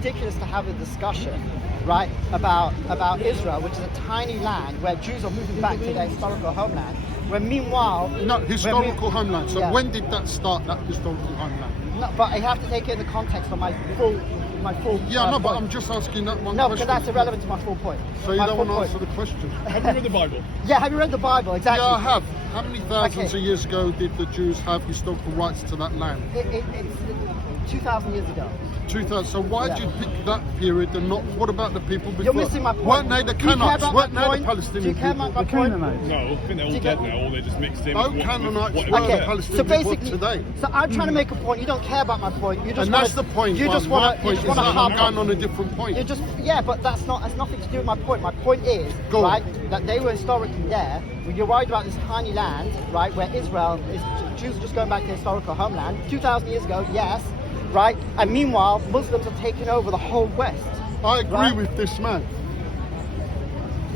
ridiculous to have a discussion, right, about Israel, which is a tiny land where Jews are moving back to their historical homeland. When meanwhile, historical homeland. So yeah. when did that start? That historical homeland? No, but I have to take it in the context of my full. Yeah, but I'm just asking that one question. No, because that's irrelevant to my full point. So you don't want to answer the question? Have you read the Bible? Yeah, have you read the Bible? Exactly. Yeah, I have. How many thousands of years ago did the Jews have historical rights to that land? It's 2,000 years ago. 2000. So why did you pick that period and not? What about the people before? You're missing my point. Weren't they the Canaanites? Weren't they the Palestinian Do you care about my people? point? No, I think they're all dead now, or they're just mixed in. No, Canaanites were Okay, the Palestinian so people basically, today. so I'm trying to make a point. You don't care about my point. You just And wanna, that's the point. You just my want to point is that I'm going on a different point. You just but that's nothing to do with my point. My point is that they were historically there. You're worried about this tiny land, right, where Jews are just going back to historical homeland. 2,000 years ago, yes, right, and meanwhile Muslims are taking over the whole West. I agree with this man.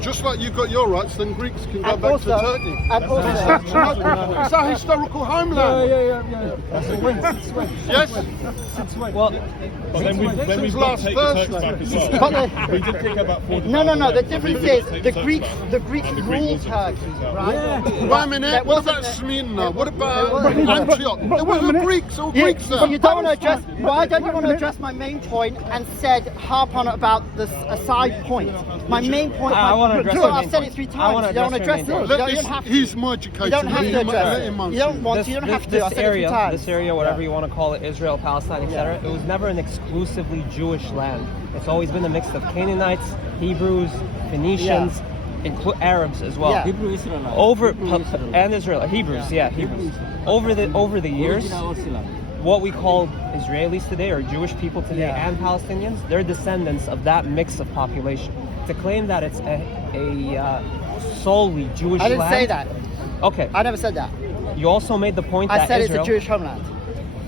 Just like you got your rights, then Greeks can go back to Turkey. And also, it's our historical homeland. Yes. Well, then we've got to take the Turks back as well. We did pick about 4. No. The difference is the Greeks ruled Turkey, right? Yeah. Wait a minute. What about Smyrna? What about Antioch? They were Greeks. All Greeks there. But you don't want to address. Why don't you want to address my main point and harp on about this side point? My main point. I want to address it. I've said it 3 times. You don't want to address it. You don't have to. He's more educated. You don't have to address it. You don't want to. You don't have to. I said it 3 times. This area, whatever you want to call it, Israel, Palestine, etc., it was never an exclusively Jewish land. It's always been a mix of Canaanites, Hebrews, Phoenicians, Arabs as well. Yeah. Hebrews, Hebrews. Over the years, what we call Israelis today, or Jewish people today, and Palestinians, they're descendants of that mix of population. To claim that it's a solely Jewish land. I didn't say that. Okay. I never said that. You also made the point I that said Israel, it's a Jewish homeland.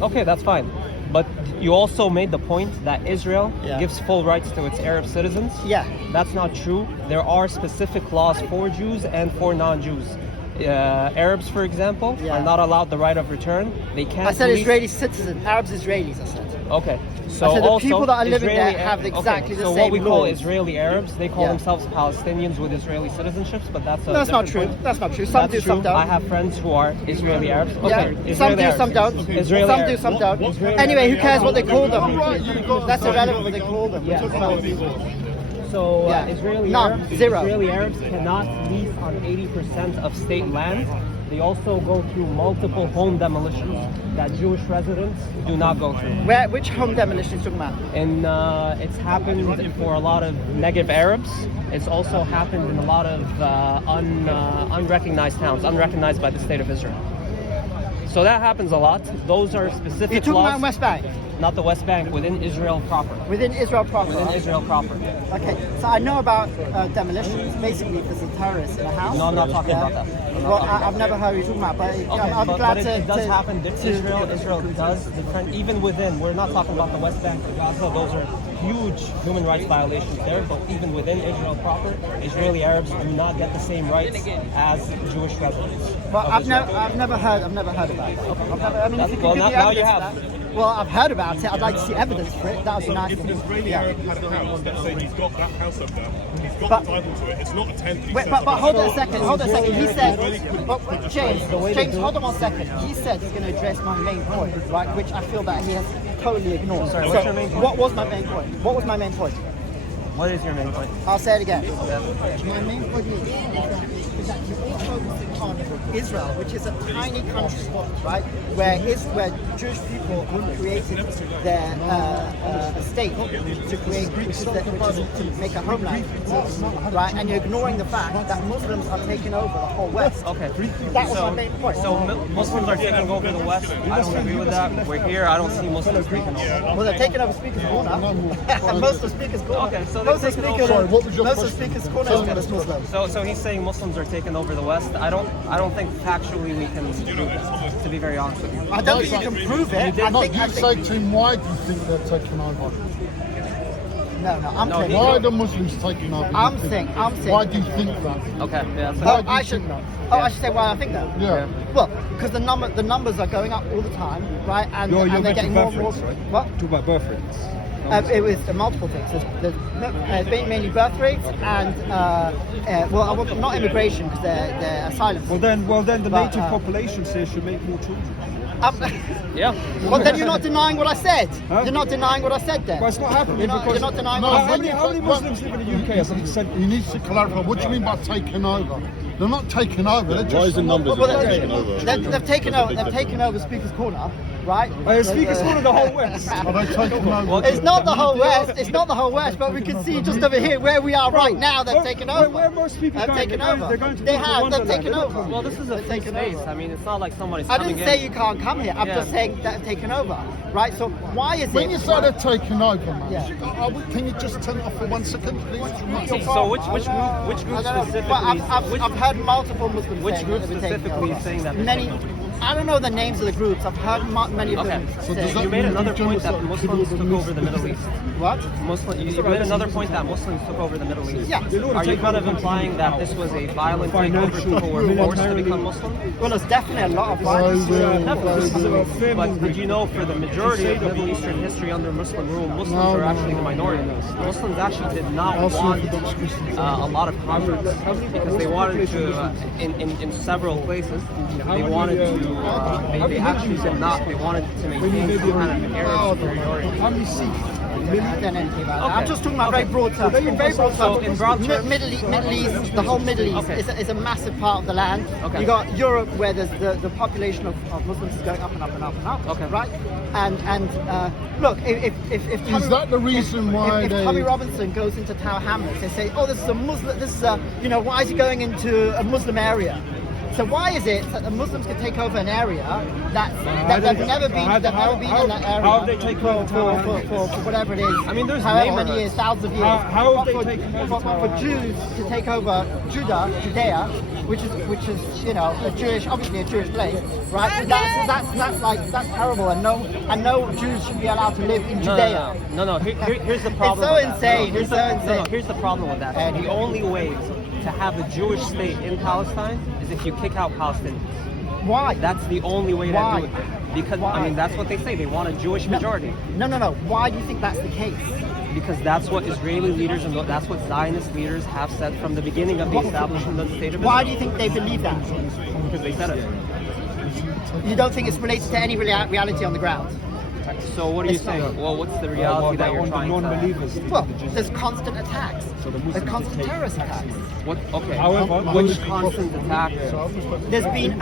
Okay, that's fine. But you also made the point that Israel gives full rights to its Arab citizens. Yeah. That's not true. There are specific laws for Jews and for non-Jews. Arabs, for example, are not allowed the right of return. They can't. I said Israeli citizens, Arabs, Israelis. I said. Okay. So I said the also, people that are living Israeli, there have exactly the so same what we call laws. Israeli Arabs, they call themselves Palestinians with Israeli citizenships, but that's a that's not true. point. That's not true. Some do, some don't. I have friends who are Israeli Arabs. Okay. Yeah. Some do, some don't. Israeli some Arabs. do, some don't. Anyway, who cares what they call them? That's irrelevant what they call them. So Israeli Arabs, zero. Israeli Arabs cannot lease on 80% of state land. They also go through multiple home demolitions that Jewish residents do not go through. Which home demolition are you talking about? And it's happened for a lot of Negev Arabs. It's also happened in a lot of unrecognized towns, unrecognized by the state of Israel. So that happens a lot. Those are specific You're talking laws. about West Bank? Not the West Bank, within Israel proper. Within Israel proper? Within Israel proper. Okay, so I know about demolitions. Basically, if there's a terrorist in a house. No, I'm not talking about that. Well, I've never heard you talking about, but I'm glad to. It does happen. Israel does defend, even within. We're not talking about the West Bank or Gaza. Those are huge human rights violations there. But even within Israel proper, Israeli Arabs do not get the same rights as Jewish residents. But I've never heard about that. Okay. If you Well, can give me now you evidence have. Well, I've heard about it. I'd like to see evidence for it. That would be nice. If an Israeli Arab had a house, let's say he's got that house up there, he's got the title to it, it's not a tent. Wait, but hold on a second. He said, James, hold on 1 second. He said he's going to address my main point, right? Which I feel that he has totally ignored. Sorry, what's your main point? What was my main point? What was my main point? What is your main point? I'll say it again. My main point is that you're all focusing on Israel, which is a tiny country, right? Where Jewish people created their state to create, which is to make a homeland, right? And you're ignoring the fact that Muslims are taking over the whole West. Okay. That was my main point. So Muslims are taking over the West. I don't agree with that. We're here. I don't see Muslims taking over. Well, they're taking over Speaker's Corner. Most of Speaker's Corner. Okay, so most they're of taking Speaker's over. most of Speaker's Corner is Muslims. So he's saying Muslims are taking over the West. I don't think factually we can do that, to be very honest with you. I don't think you can prove it. You say to him, why do you think they're taking over? No, I'm saying. Why are the Muslims taking over? I'm saying. Why do you think that? Okay, yeah. I should say why I think that. Yeah. Well, because the numbers are going up all the time, right? And they're getting more and more. rates, right? What? Talk about birth rates. It was multiple things. There's been mainly birth rates and not immigration because they're asylum. Well then the But, native populations here should make more children. Yeah. Well, then you're not denying what I said. Huh? You're not denying what I said then. Well, it's not happening You're not, because you're not denying No, what I how said. many Muslims live in the UK? As I said, He needs to clarify. What do you mean by taking over? They're not taking over. They're Why just is the numbers Well, taking over? they've taken over. They've taken over Speaker's Corner, right? Speaker's Corner, the whole West. Are they taking over? It's not the whole West. It's not the whole West, but we can see just over here where we are right now. They've taken over. Where most people They've going? taken over. They're going to They Winter have. They've Wonderland. taken They're not over. coming. Well, this is a free taken space. over. I mean, it's not like somebody's I coming didn't say in. you can't come here. I'm just saying that they've taken over, right? So why is When it? you say they're taking over, man, Yeah. can you just turn it off for 1 second, please? So which group I don't know, specifically? but I've heard multiple Muslims Which saying group that they've taken specifically over. saying that they're Many. taking over? I don't know the names of the groups. I've heard many of them. So does say- that You made mean another you've point that done Muslims took over the Middle East. What? You made another point that Muslims took over the Middle East. Yeah. Are you kind of implying that this was a violent takeover, people were forced to become Muslim? Well, there's definitely a lot of violence. Definitely. But did you know for the majority of Middle Eastern history under Muslim rule, Muslims are actually the minority. Muslims actually did not want a lot of converts because they wanted to, in several places, they wanted to, they actually did not, they wanted to maintain some kind of an Arab superiority. How many seats? I don't know anything about that. Okay. I'm just talking about very broad terms. Very broad So terms. in broad terms- Middle East, the whole Middle East Okay. is a massive part of the land. Okay. You got Europe where there's the population of Muslims is going up and up and up and up. Okay. Right? And look, if Tommy, Is that the reason why if they... Tommy Robinson goes into Tower Hamlets, they say, oh, this is a Muslim. This is a why is he going into a Muslim area? So why is it that the Muslims can take over an area that they've never been in that area how have they taken over for whatever it is? I mean, there's however more. many years, thousands of years. How have they for, taken over for Tower Jews to take over Judea, which is obviously a Jewish place, right? That's terrible, and no Jews should be allowed to live in Judea. No. Here's the problem. so with that. insane. No, It's so insane. No, here's the problem with that. The only way to have a Jewish state in Palestine is if you kick out Palestinians. Why? That's the only way Why? to do it. Because Why? I mean, that's what they say. They want a Jewish majority. No. Why do you think that's the case? Because that's what Israeli leaders and that's what Zionist leaders have said from the beginning of the establishment of the state of Israel. Why do you think they believe that? Because they said it. You don't think it's related to any reality on the ground? So what are you saying? Well, what's the reality that you're trying to? non-believers? Well, there's constant attacks. So the There's Muslims constant take- terrorist attacks. What? Okay. However, which constant attack? There's been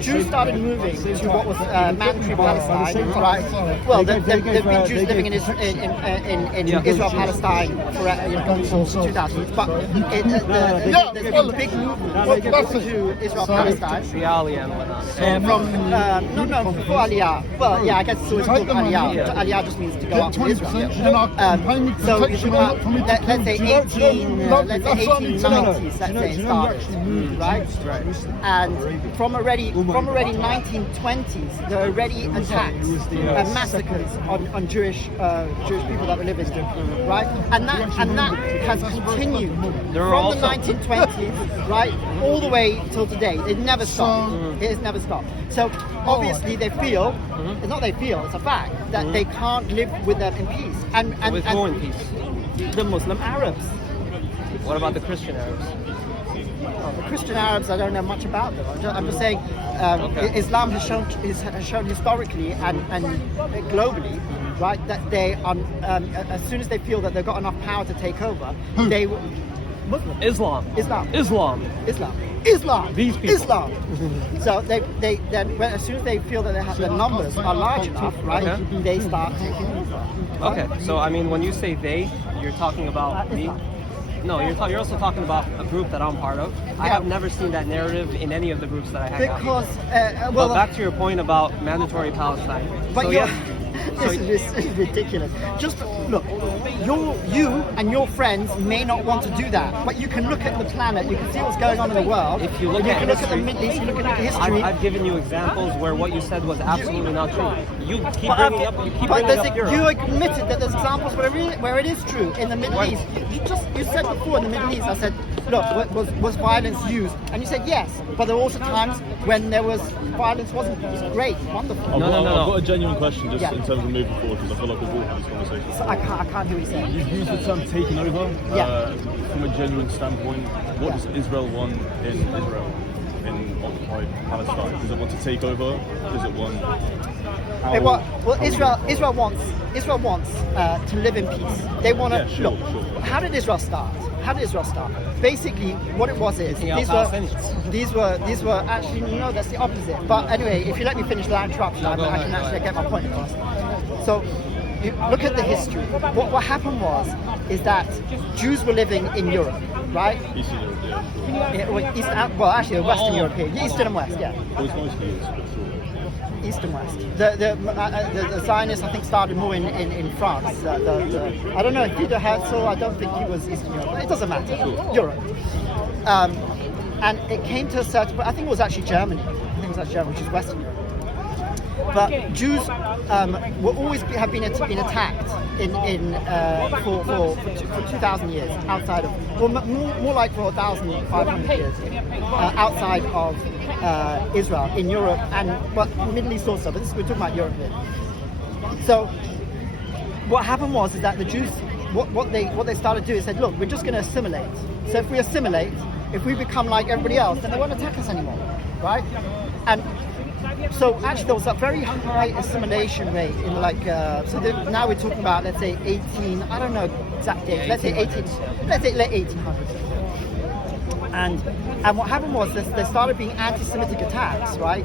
Jews started moving to what was mandatory Palestine, right? Well, there've been Jews living in Israel, Palestine since 2000s, but there's been big movement to Israel, Palestine. Reality and whatnot. From before Aliyah. Well, yeah, I guess it's always called Aliyah. So Aliyah just means to go up to Israel. So if you got, let's say 1890s, let's say it started, right? And from already 1920s, there are already attacks and massacres on Jewish people that were living there, right? And that has continued from the 1920s, right, all the way till today. It never stopped. It has never stopped. So obviously they feel, it's not they feel, it's a fact that they can't live with them in peace. And With who in peace? the Muslim Arabs. What about the Christian Arabs? Well, the Christian Arabs, I don't know much about them. I'm just saying, Islam has shown historically and globally, right, that they as soon as they feel that they've got enough power to take over, they will. Muslims. Islam. These people. Islam. So they then as soon as they feel that they have the numbers are large enough, right, they start taking over. Okay, so I mean, when you say they, you're talking about me. Islam. No, you're also talking about a group that I'm part of. I have never seen that narrative in any of the groups that I hang out with. Because But back to your point about mandatory Palestine. But So, you're, yeah. this is ridiculous. Just look, you and your friends may not want to do that, but you can look at the planet, you can see what's going on in the world. If you look you at can look at the history, Middle East, you look at history. I've given you examples where what you said was absolutely not true. You keep But, bringing up. You keep but bringing up Europe. you admitted that there's examples where it is true in the Middle East. You said before in the Middle East. I said, look, was violence used? And you said yes, but there were also times when there was violence wasn't great, wonderful. I've got a genuine question just Yeah. in terms of moving forward because I feel like we've all had this conversation. So I can't hear what you say. You've used the term taking over. Yeah. From a genuine standpoint, what does Israel want in Israel, in occupied Palestine? Does it want to take over? Does it want? Israel wants to live in peace. They want to Yeah, sure, look. sure. How did Israel start? Basically, what it was is Taking out these were actually no, that's the opposite. But anyway, if you let me finish without interruption, I can actually get my point across. So, you look at the history. What happened is that Jews were living in Europe, right? Eastern Europe, yeah, sure. Actually, Western European, Eastern and West, yeah. It was mostly East, but sure. East and West. The Zionists, I think, started more in France. I don't know, Peter Herzl, I don't think he was Eastern Europe, but it doesn't matter. Europe. And it came to a certain point, I think it was actually Germany. Which is Western Europe. But Jews will always have been attacked for 2,000 years outside of, well, more like for 1,500 years outside of Israel in Europe and Middle East also. But we're talking about Europe here. So what happened is that the Jews, what they started to do is said, look, we're just going to assimilate. So if we assimilate, if we become like everybody else, then they won't attack us anymore, right? And so actually there was a very high assimilation rate in now we're talking about, let's say 18, I don't know exact date, let's say late 1800s. And what happened was there started being anti-Semitic attacks, right?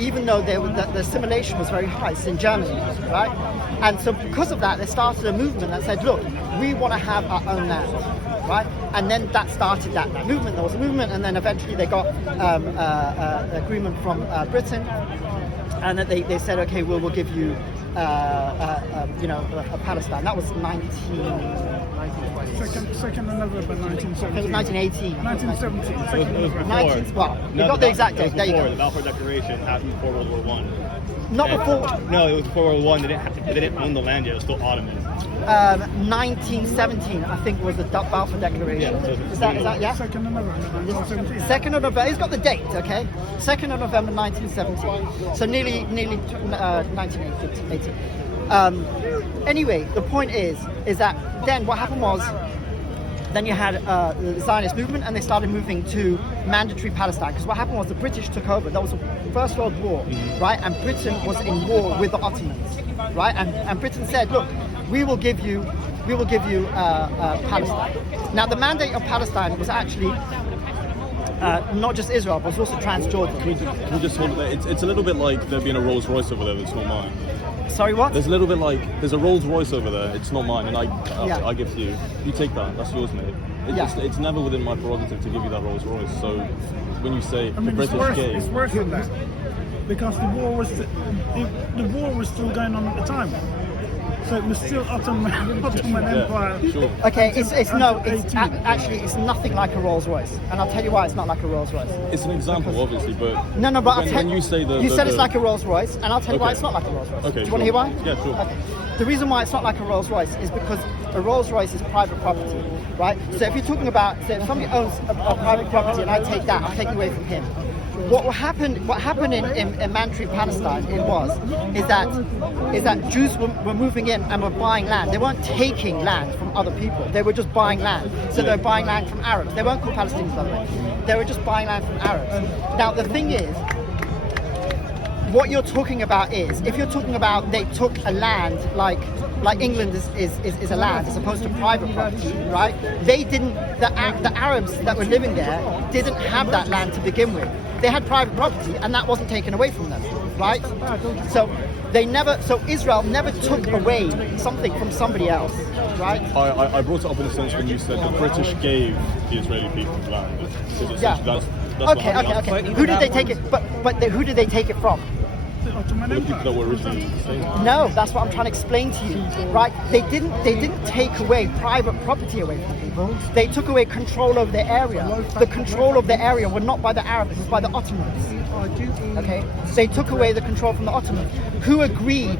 Even though the assimilation was very high, it's in Germany, right? And so because of that, they started a movement that said, look, we want to have our own land, right? And then that started that movement. There was a movement, and then eventually they got agreement from Britain, and then they said, okay, we'll give you, a Palestine. That was 2nd of November 1917. 1918. 1917. You got the exact date. There you go. The Balfour Declaration happened before World War One. Not before. No, it was before World War One. They didn't own the land yet. It was still Ottoman. 1917, I think, was the Balfour Declaration. Yeah, so is that yeah? 2nd of November 1917. 2nd of November. He's got the date, okay? 2nd of November 1917. So nearly 1918. Anyway, the point is that then what happened was, then you had the Zionist movement, and they started moving to mandatory Palestine. Because what happened was the British took over. That was the First World War, right? And Britain was in war with the Ottomans, right? And Britain said, look, we will give you Palestine. Now, the mandate of Palestine was actually not just Israel, but it was also Transjordan. Can we just hold it there? It's a little bit like there being a Rolls Royce over there that's not mine. Sorry, what? There's a little bit like there's a Rolls Royce over there. It's not mine, and I give to you. You take that. That's yours, mate. It's never within my prerogative to give you that Rolls Royce. So when you say the British gave, it's worse than that, because the war was still going on at the time. So it was still Ottoman Empire. Sure. Okay, it's nothing like a Rolls Royce, and I'll tell you why it's not like a Rolls Royce. It's an example, obviously, but but when you say you said it's like a Rolls Royce, and I'll tell you why it's not like a Rolls Royce. Okay, Do you want to hear why? Yeah, sure. Okay. The reason why it's not like a Rolls Royce is because a Rolls Royce is private property, right? So if you're talking about, so if somebody owns a private property and I take that, I'm taking away from him. What happened in mandatory Palestine is that Jews were moving in and were buying land. They weren't taking land from other people. They were just buying land. So they were buying land from Arabs. They weren't called Palestinians, by the way. They were just buying land from Arabs. Now the thing is, what you're talking about is, if you're talking about they took a land like England is a land as opposed to private property, right? They didn't. The Arabs that were living there didn't have that land to begin with. They had private property, and that wasn't taken away from them, right? So Israel never took away something from somebody else, right? I brought it up in a sense when you said the British gave the Israeli people land. Yeah. That's Okay. Who did they take it? But who did they take it from? the Ottoman The people Empire. that were originally enslaved. No, that's what I'm trying to explain to you, right? They didn't take away private property away from people. They took away control over the area. The control of the area were not by the Arabs, it was by the Ottomans. Okay, they took away the control from the Ottomans. Who agreed?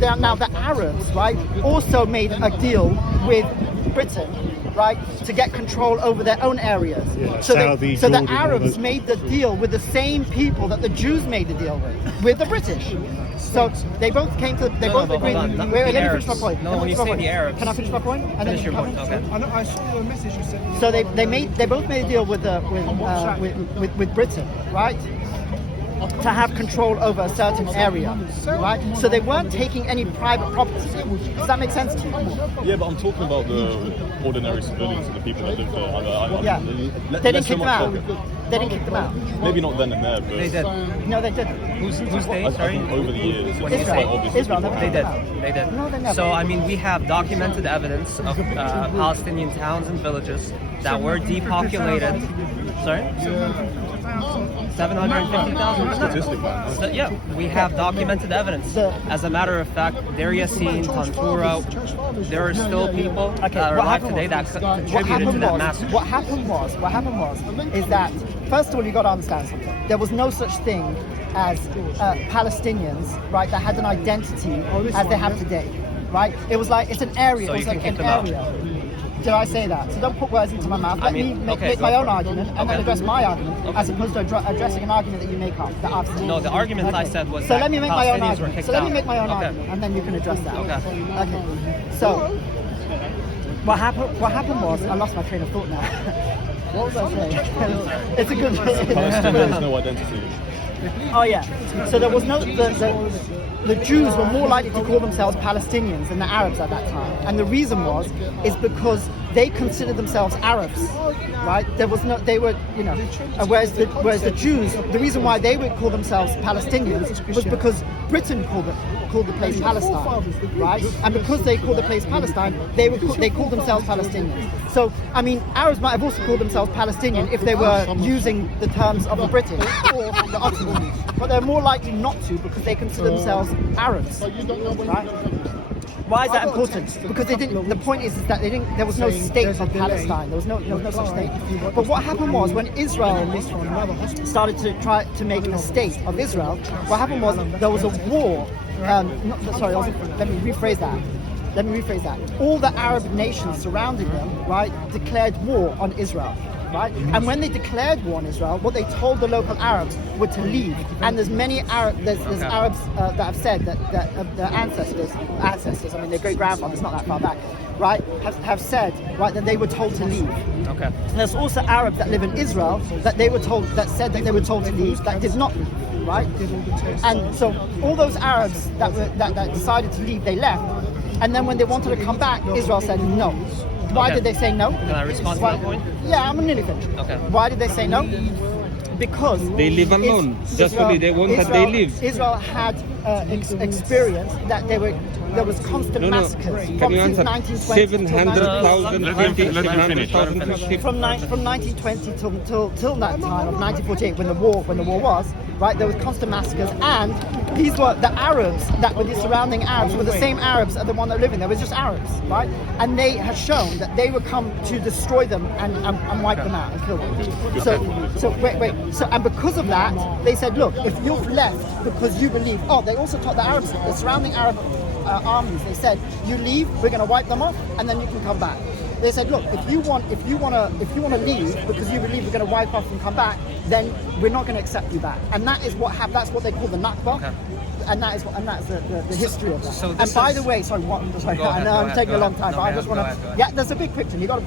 Now the Arabs, right, also made a deal with Britain, right, to get control over their own areas. Yeah, so Saudi, the Jordan, all Arabs those made the deal with the same people that the Jews made the deal with the British. So they both came to, they both agreed. Hold on. Wait, let me Arabs. finish my point. No, Let me when you finish my say point. the Arabs. Can I finish my point? And Finish then your you point. come in? Okay. I saw a message you sent. So they both made a deal with Britain, right? To have control over a certain area, right? So they weren't taking any private property. Does that make sense to you? Yeah, but I'm talking about the ordinary civilians and the people that live there. Yeah. They didn't kick them out. They didn't kick them out. Maybe not then and there, but They did. No, they didn't. Who's they? I Sorry. think over the years, When it's you quite say obvious. Israel people never They have- did. did. They did. No, they never. So, I mean, we have documented evidence of Palestinian towns and villages that were depopulated. Sorry? 750,000. Statistic, man. So, yeah, we have documented evidence. As a matter of fact, Deir Yassin, Tantura, there are still people that are alive today that contributed to that massacre. What happened was is that, first of all, you got to understand something. There was no such thing as Palestinians, right, that had an identity as they have today, right? It was like, it's an area, So it was you can like kick an them out. area. Did I say that? So don't put words into my mouth. Let me make okay, my go own for it. argument and then Okay. address my argument, as opposed to addressing an argument that you make up, that I've said. No, the argument I said was so that let me make my own Palestinians were argument. kicked So let me out. make my own Okay. argument, and then you can address that. Okay. Okay. So what happened was, I lost my train of thought now. What was I saying? It's a good. Palestinian has no identity. Oh yeah. So there was no the Jews were more likely to call themselves Palestinians than the Arabs at that time, and the reason is because they considered themselves Arabs, right? They were, whereas the Jews, the reason why they would call themselves Palestinians was because Britain called the place Palestine, right? And because they called the place Palestine, they called themselves Palestinians. So, I mean, Arabs might have also called themselves Palestinian if they were using the terms of the British or the Ottomans, but they're more likely not to because they consider themselves Arabs, right? Why is that important? Because they didn't. The point is that they didn't. There was no state of Palestine. There was no such thing. But what happened was when Israel started to try to make a state of Israel, what happened was there was a war. Let me rephrase that. All the Arab nations surrounding them, right, declared war on Israel. Right? And when they declared war on Israel, what they told the local Arabs were to leave. And there's many Arabs that have said that their ancestors, I mean their great grandfathers, not that far back, right, have said, right, that they were told to leave. Okay. And there's also Arabs that live in Israel that said that they were told to leave, that did not leave, right? And so all those Arabs that decided to leave, they left. And then when they wanted to come back, Israel said no. Why did they say no? Can I respond to that point? Yeah, I'm nearly finished. Okay. Why did they say no? Because they live alone. Just only they want that they live. Israel had experience that there was constant massacres Can from you since answer? 1920 from 1920 till that time of 1948 when the war was, right, there was constant massacres, and these were the Arabs that were the surrounding Arabs were the same Arabs as the one that were living there. It was just Arabs, right? And they had shown that they would come to destroy them and wipe them out and kill them. So wait. So, and because of that, they said, look, if you've left because you believe, they also told the Arabs, the surrounding Arab armies, they said, you leave, we're going to wipe them off, and then you can come back. They said, look, if you want to leave because you believe we're going to wipe off and come back, then we're not going to accept you back. And that is what happened. That's what they call the Nakba. Okay. And that's the history of that. So and by the way, I know I'm taking a long time, but I just want to. Yeah, there's a big picture. You got to.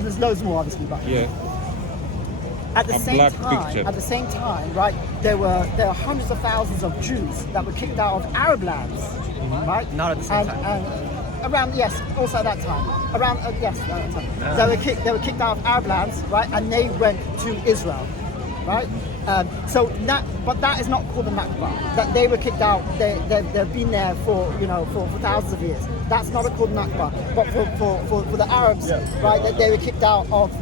There's loads more, obviously, but. Yeah. At the same time, right? There were hundreds of thousands of Jews that were kicked out of Arab lands, right? Not at the same time. Also at that time. At that time. They were kicked out of Arab lands, right? And they went to Israel, right? But that is not called the Nakba. That they were kicked out. They've been there for thousands of years. That's not called Nakba. But for the Arabs, right? That they were kicked out of.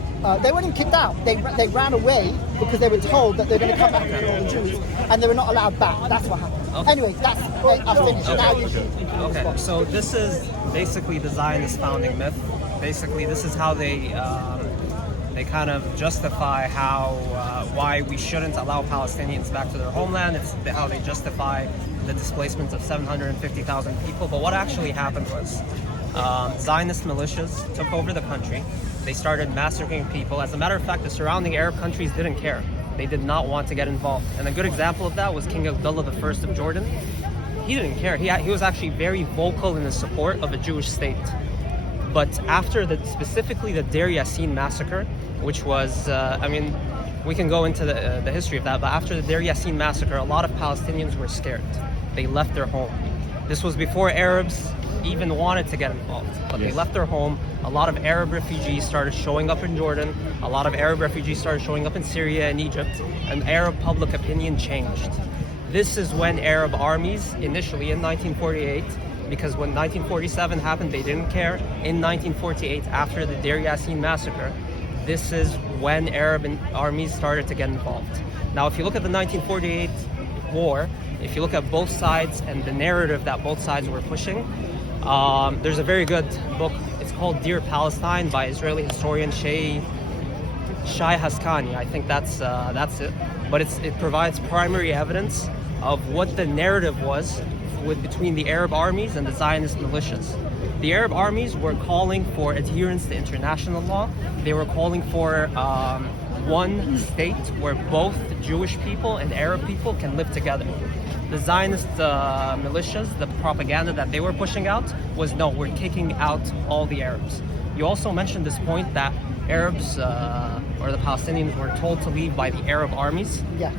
They weren't even kicked out. They ran away because they were told that they're going to come back and kill all the Jews, and they were not allowed back. That's what happened. Okay. Anyway, I've finished. Now you can Okay, so this is basically the Zionist founding myth. Basically, this is how they kind of justify why we shouldn't allow Palestinians back to their homeland. It's how they justify the displacement of 750,000 people. But what actually happened was Zionist militias took over the country. They started massacring people. As a matter of fact, the surrounding Arab countries didn't care. They did not want to get involved. And a good example of that was King Abdullah I of Jordan. He didn't care. He was actually very vocal in his support of a Jewish state. But after specifically the Deir Yassin massacre, which was, we can go into the history of that, but after the Deir Yassin massacre, a lot of Palestinians were scared. They left their home. This was before Arabs even wanted to get involved, but they left their home. A lot of Arab refugees started showing up in Jordan. A lot of Arab refugees started showing up in Syria and Egypt, and Arab public opinion changed. This is when Arab armies, initially in 1948, because when 1947 happened, they didn't care. In 1948, after the Deir Yassin massacre, this is when Arab armies started to get involved. Now, if you look at the 1948 war, if you look at both sides and the narrative that both sides were pushing, there's a very good book. It's called Dear Palestine by Israeli historian Shai Haskani. I think that's it. But it provides primary evidence of what the narrative was between the Arab armies and the Zionist militias. The Arab armies were calling for adherence to international law. They were calling for one state where both Jewish people and Arab people can live together. The Zionist militias, the propaganda that they were pushing out was, no, we're kicking out all the Arabs. You also mentioned this point that Arabs or the Palestinians were told to leave by the Arab armies. Yeah.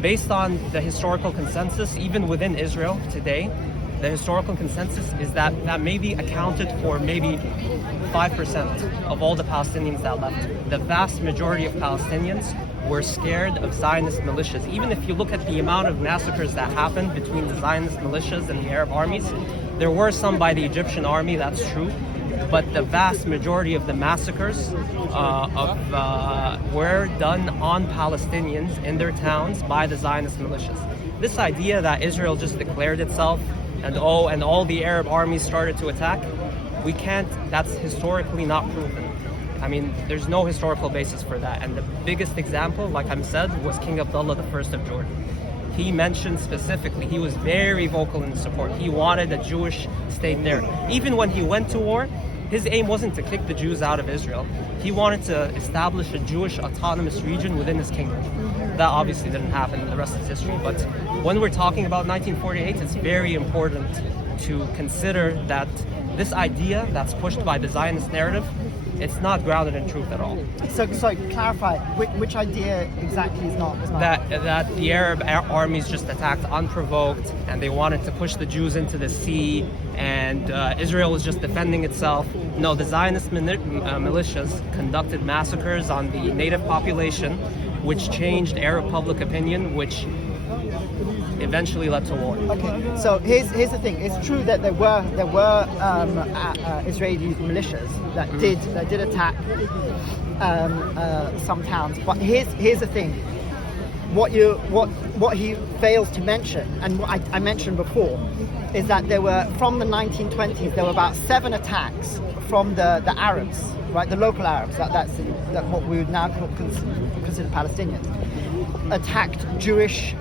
Based on the historical consensus, even within Israel today, the historical consensus is that maybe accounted for maybe 5% of all the Palestinians that left. The vast majority of Palestinians were scared of Zionist militias. Even if you look at the amount of massacres that happened between the Zionist militias and the Arab armies, there were some by the Egyptian army, that's true, but the vast majority of the massacres were done on Palestinians in their towns by the Zionist militias. This idea that Israel just declared itself and all the Arab armies started to attack, that's historically not proven. I mean, there's no historical basis for that. And the biggest example, like I said, was King Abdullah I of Jordan. He mentioned specifically, he was very vocal in support. He wanted a Jewish state there. Even when he went to war, his aim wasn't to kick the Jews out of Israel. He wanted to establish a Jewish autonomous region within his kingdom. That obviously didn't happen in the rest of his history, but when we're talking about 1948, it's very important to consider that this idea that's pushed by the Zionist narrative, it's not grounded in truth at all. So clarify, which idea exactly is not? That the Arab armies just attacked unprovoked, and they wanted to push the Jews into the sea, and Israel was just defending itself. No, the Zionist militias conducted massacres on the native population, which changed Arab public opinion, which eventually led to war. Okay, so here's the thing. It's true that there were Israeli militias that did attack some towns, but here's the thing. What he fails to mention, and what I mentioned before, is that there were, from the 1920s, there were about 7 attacks from the Arabs, right? The local Arabs, that's what we would now consider Palestinians, attacked Jewish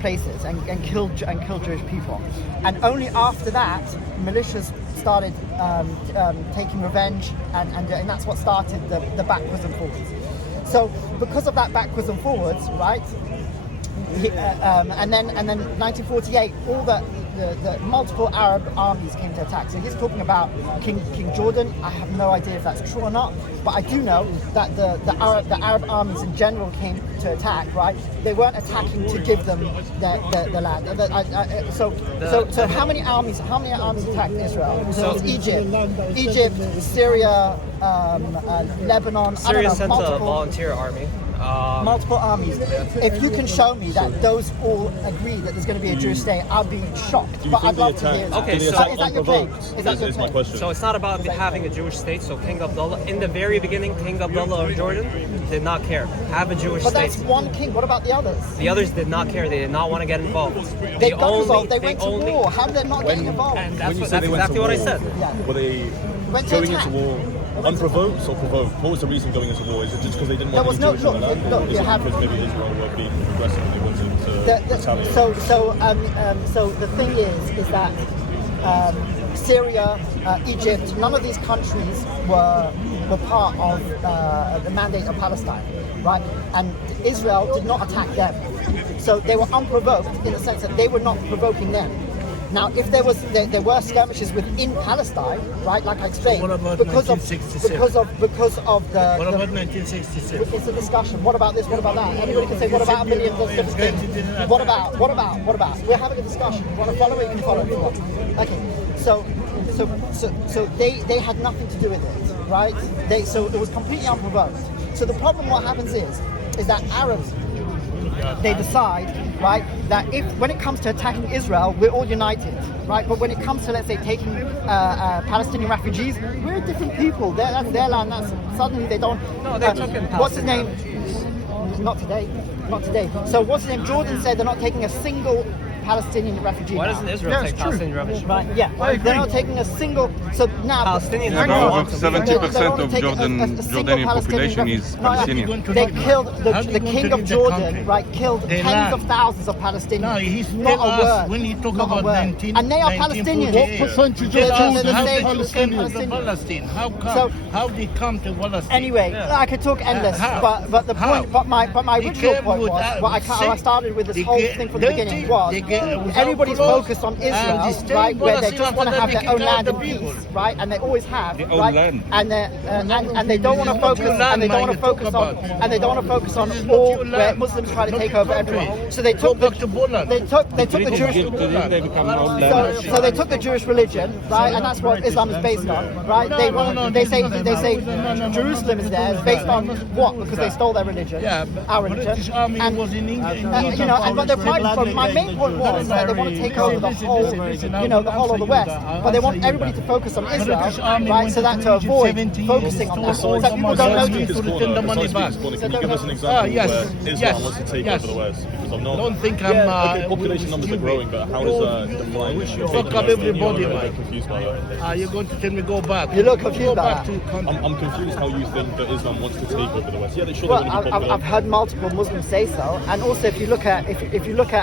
places and killed Jewish people. And only after that, militias started taking revenge, and that's what started the backwards and forwards. So because of that backwards and forwards, right? And then 1948, all the multiple Arab armies came to attack. So he's talking about King Jordan. I have no idea if that's true or not, but I do know that the Arab armies in general came to attack. Right? They weren't attacking to give them the land. So how many armies attacked Israel? So it was Egypt, Syria, Lebanon. Syria sent a volunteer army. multiple armies. If you can show me that those all agree that there's going to be a Jewish state, I'll be shocked. Do you But think I'd love to the hear. attack- Okay, did the so- attack Is that your claim? unprovoked? Is that your Is my claim? question. So it's not about having a Jewish state. So King Abdullah, in the very beginning, King Abdullah of Jordan did not care. Have a Jewish But state. that's one king. What about the others? The others did not care. They did not want to get involved. They got involved. They went to war. How did they not get involved? And When you that's say they went exactly to what I war, said. Yeah. Were they Went to going attack. into war unprovoked or provoked? What was the reason going into war? Is it just because they didn't want any Jewish on the land? look, Or is you it have- because maybe Israel were being aggressive and they wanted to retaliate? So the thing is that Syria, Egypt, none of these countries were part of the mandate of Palestine, right? And Israel did not attack them, so they were unprovoked in the sense that they were not provoking them. Now, if there were skirmishes within Palestine, right? Like I explained, What about because of 1967? because of the. What about 1966? It's a discussion. What about this? What about that? Anybody can say, what about a million of different things? What about? We're having a discussion. You want to follow it? You can follow it if you want. Okay. So they had nothing to do with it, right? So it was completely unprovoked. So the problem, what happens is that Arabs, they decide, right, that when it comes to attacking Israel, we're all united, right? But when it comes to, let's say, taking Palestinian refugees, we're different people. That's their land. Suddenly they don't. No, they took in what's his name? Not today. So what's his name? Jordan said they're not taking a single Palestinian refugee. Why now. doesn't Israel take Palestinian refugees? Right, yeah, they're not taking a single. So now, Palestinians hang don't on. want to. 70% of Take a Jordanian single population is No, Palestinian. They killed How do you the want king to of lead the Jordan, country? right? Killed They tens land. of thousands of Palestinians. No, he's not tell a us word. when you talk not a about word. 19, And they are Palestinians. 1948. What percentage They're of the Jews same- are the Come to Palestinian? Palestine. How come? So- how they come to Palestine? Anyway, I could talk endless, How? but the How? point, but my They original came point with was, that- how I started with this they whole get thing from the dirty, beginning was, they get without everybody's clothes, focused on and Israel, they stay right, in where they Palestine just want to after have they their kick own out land the and peace, people. right, and they always have, Their own right, land. and they don't want to This is focus, your land, and they don't man, want to you focus talk on, about. and they don't want to focus on This is not all your where land. Muslims try to Not take your over country. everyone. So they Go took back to Poland. they took the British Jewish. give to them, they become their own land. So they took the Jewish religion, right, and that's what Islam is based on, right? They say Jerusalem is theirs based on what? Because they stole their religion, Yeah, our British religion, Army and was in England. you know, and but my main point was that they want to take over the whole, the whole of the West, but they want everybody to focus on Israel, right? So that to avoid focusing on that, so that people don't Besides notice. Speaker's Corner, can you give us an example yes, where Islam yes, wants to take yes. over the West? Because I'm not. Don't think I'm. Okay, population numbers are growing, but how does that define taking fuck up over? everybody, I'm a man. bit confused by that. You're going to tell me go back. You look confused Go about back to country. I'm confused how you think that Islam wants to take over the West. Yeah, they should. Well, They want to be I've popular. heard multiple Muslims say so, and also if you look at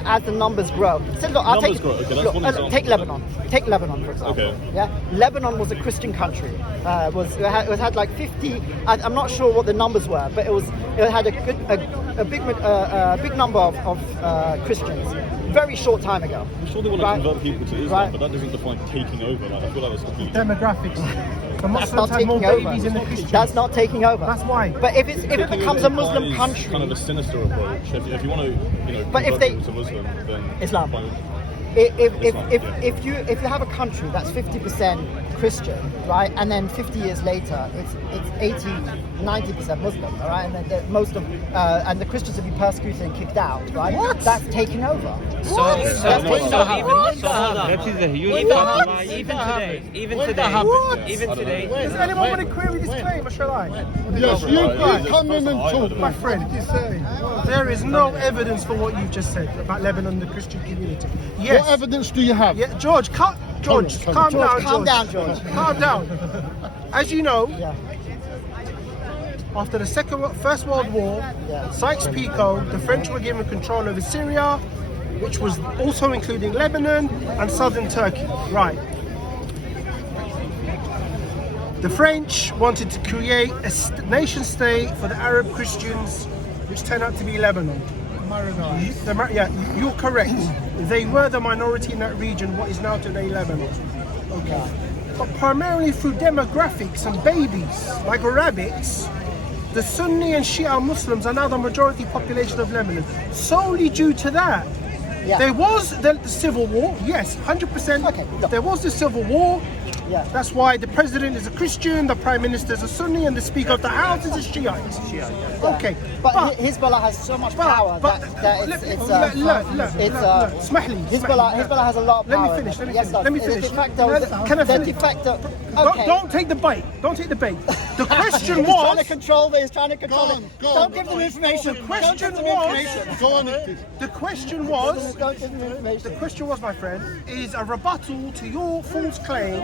as the numbers grow. So look, I'll Numbers take grow, okay, that's look, one example. take Lebanon. Take Lebanon for example. Okay. Yeah, Lebanon was a Christian country. It had like 50. I'm not sure what the numbers were, but it had a big number of Christians. Very short time ago. I'm sure they want to convert people to Islam, Right. but that doesn't define taking over. Like, I feel like that's completely. Demographics. The That's Muslims not have more taking over. babies than the Christians. That's not taking over. That's why. But if it becomes a Muslim It's country, kind of a sinister approach. If you want to, But if convert they- people to Muslim, then Islam. fine. if you have a country that's 50% Christian, right, and then 50 years later it's 80-90% Muslim, all right, and then most of and the Christians will be persecuted and kicked out, right? What? That's taking over. So hold on. That is a huge Even compromise. today. Does anyone want to query this claim, or shall I? Yes, you come in and talk. My friend, there is no evidence for what you've just said about Lebanon and the Christian community. Yes. What evidence do you have? Yeah, George, calm down, George. Calm down. As you know, Yeah. after the First World War, Sykes-Picot, the French were given control over Syria, which was also including Lebanon and southern Turkey. Right. The French wanted to create a nation state for the Arab Christians, which turned out to be Lebanon. You're correct. They were the minority in that region, what is now today Lebanon. Okay. But primarily through demographics and babies, like rabbits, the Sunni and Shia Muslims are now the majority population of Lebanon. Solely due to that. Yeah. There was the civil war, yes, 100%. Okay, look. There was the civil war, Yeah. That's why the president is a Christian, the prime minister is a Sunni, and the speaker of the house is a Shiite. Okay. But Hezbollah has so much power that it's اسمح لي. Hezbollah has a lot of power. Let me finish. De facto, Can I finish? de facto, okay. Don't take the bait. Don't take the bait. The question He's trying was. to control this. He's trying to control it. Don't give them information. The question Don't give them was. information. Go on. The question was. Don't give them information. The question was, my friend, is a rebuttal to your false claim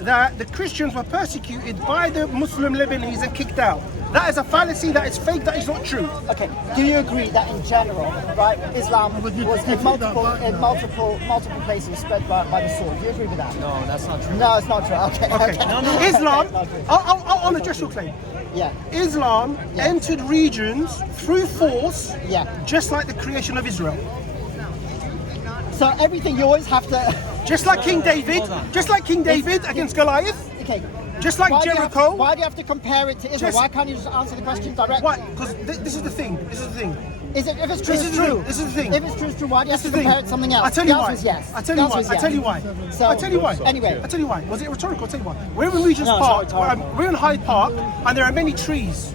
that the Christians were persecuted by the Muslim Lebanese and kicked out. That is a fallacy, that is fake, that is not true. Okay. Do you agree that in general, right, Islam was in multiple places spread by the sword? Do you agree with that? No, that's not true. No, it's not true. Okay. Islam, It's not true. I'll address your claim. Yeah. Islam entered regions through force, just like the creation of Israel. So everything you always have to. Just like King David, against Goliath. Okay. Just like Jericho. Why do you have to compare it to Israel? Why can't you just answer the question directly? Why? Because this is the thing. Is it, if it's true, This it's is true. This is the thing. If it's true, it's true. Why do you have This to is the compare thing. it to something else? I tell you The why. answer is yes. I tell you why. I tell you why. So, I tell you why. Anyway. I tell you why. Was it rhetorical? I'll tell you why. We're in Regent's No, Park. it's not rhetorical. We're in Hyde Park, and there are many trees.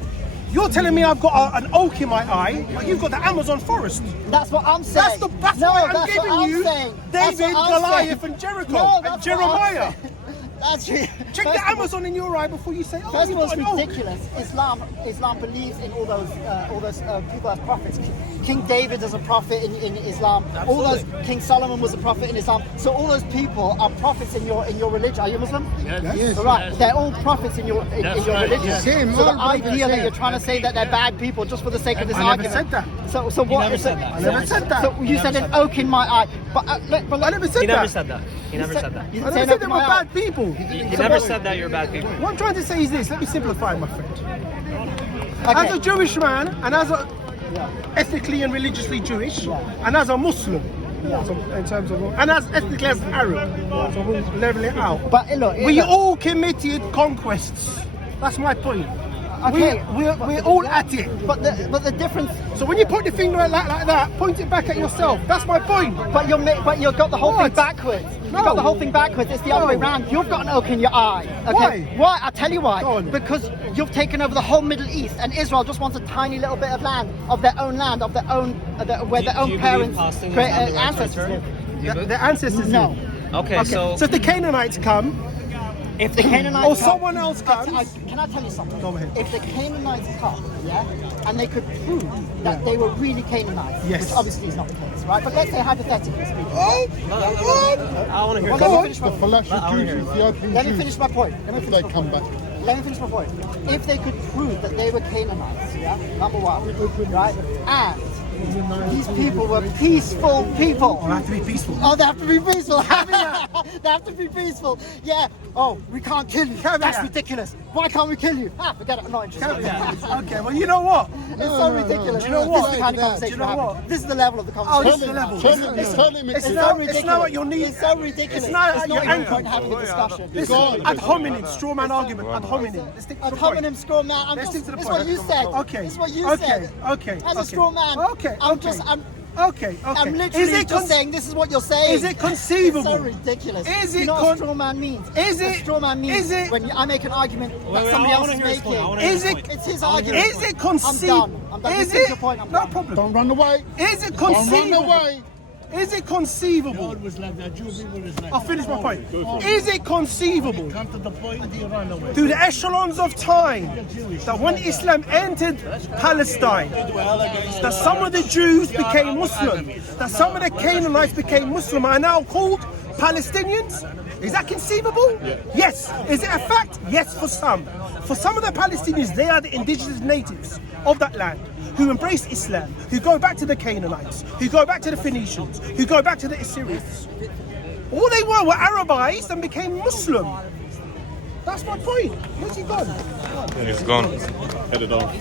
You're telling me I've got an oak in my eye, but you've got the Amazon forest. That's what I'm saying. That's why I'm giving you David, Goliath, and Jericho, and Jeremiah. Check the Amazon in your eye before you say, "Oh, First you've of all, got it's an oak." ridiculous. Islam believes in all those people as prophets. King David is a prophet in Islam. All those King Solomon was a prophet in Islam. So all those people are prophets in your religion. Are you Muslim? Yes. So right, they're all prophets in your religion. Yes. So the idea that you're trying to say that they're bad people just for the sake of this I never argument. said that. So what? never said that. I never said that. So you said an oak in my eye, but I never said He that. never said that. He never said that. You I said never an said oak they in were my eye. bad people. He never said that you're bad people. What I'm trying to say is this. Let me simplify, my friend. Okay. As a Jewish man, and as a ethnically and religiously Jewish, and as a Muslim, so in terms of, and as ethnically as Arab, so we'll level it out. But look, We all committed conquests. That's my point. Okay. We're all at it. But the difference. So when you point the finger like that, point it back at yourself. That's my point. But you've got the whole thing What? backwards. No. You've got the whole thing backwards. It's the other way around. You've got an oak in your eye. Okay. Why? I'll tell you why. Go on. Because you've taken over the whole Middle East, and Israel just wants a tiny little bit of land, of their own land, of their own, where their own parents, ancestors live. The ancestors. No. Okay, So if the Canaanites come, If the Canaanites or come- someone else comes, can I tell you something? Go ahead. If the Canaanites come, and they could prove that they were really Canaanites, Yes. which obviously is not the case, right? But let's say hypothetically speaking. I want to hear Well, it. let me finish my The point. Falasha Jews, Ethiopian Let me Jews, finish my point. if they come back. Let me finish my point. If they could prove that they were Canaanites, number one, right? And these people were peaceful people. I have to be peaceful. Oh, they have to be peaceful. They have to be peaceful. Yeah. Oh, we can't kill you. That's ridiculous. Why can't we kill you? Forget it. I'm not interested. Okay, well, you know what? It's so ridiculous. Do you know what? This is the kind of conversation Do you know we're having. what? This is the level of the Oh, conversation. this is the level. It's now at your knees. It's so ridiculous. It's now at It's your not even ankle. point having a discussion. Listen, ad hominem, straw man argument, ad hominem. Let's stick to Ad the point. hominem straw man. Let's stick to the It's point. what you said. Okay. It's what you Okay. said. Okay. As a Okay. straw man. Okay. Okay. I'm literally just saying this is what you're saying. Is it conceivable? It's so ridiculous. Is You it know what a straw man means? Is A it- straw man means is it- when I make an argument that wait, somebody I else wanna is hear his point. I making. wanna hear Is his it? point. It's his argument. Is it I'm conceivable? done. I'm done. Is This is it? your point. I'm No done. problem. Don't run away. Is it Don't run conceivable? away. Is it conceivable? Always like that. Jew people is like I'll finish my point. Is it conceivable Come to the point, you run away. through the echelons of time that when Islam entered Palestine, that some of the Jews became Muslim, that some of the Canaanites became Muslim and are now called Palestinians? Is that conceivable? Yes. Is it a fact? Yes, for some. For some of the Palestinians, they are the indigenous natives of that land who embrace Islam, who go back to the Canaanites, who go back to the Phoenicians, who go back to the Assyrians. All they were Arabized and became Muslim. That's my point. Where's he gone? He's gone. Headed off.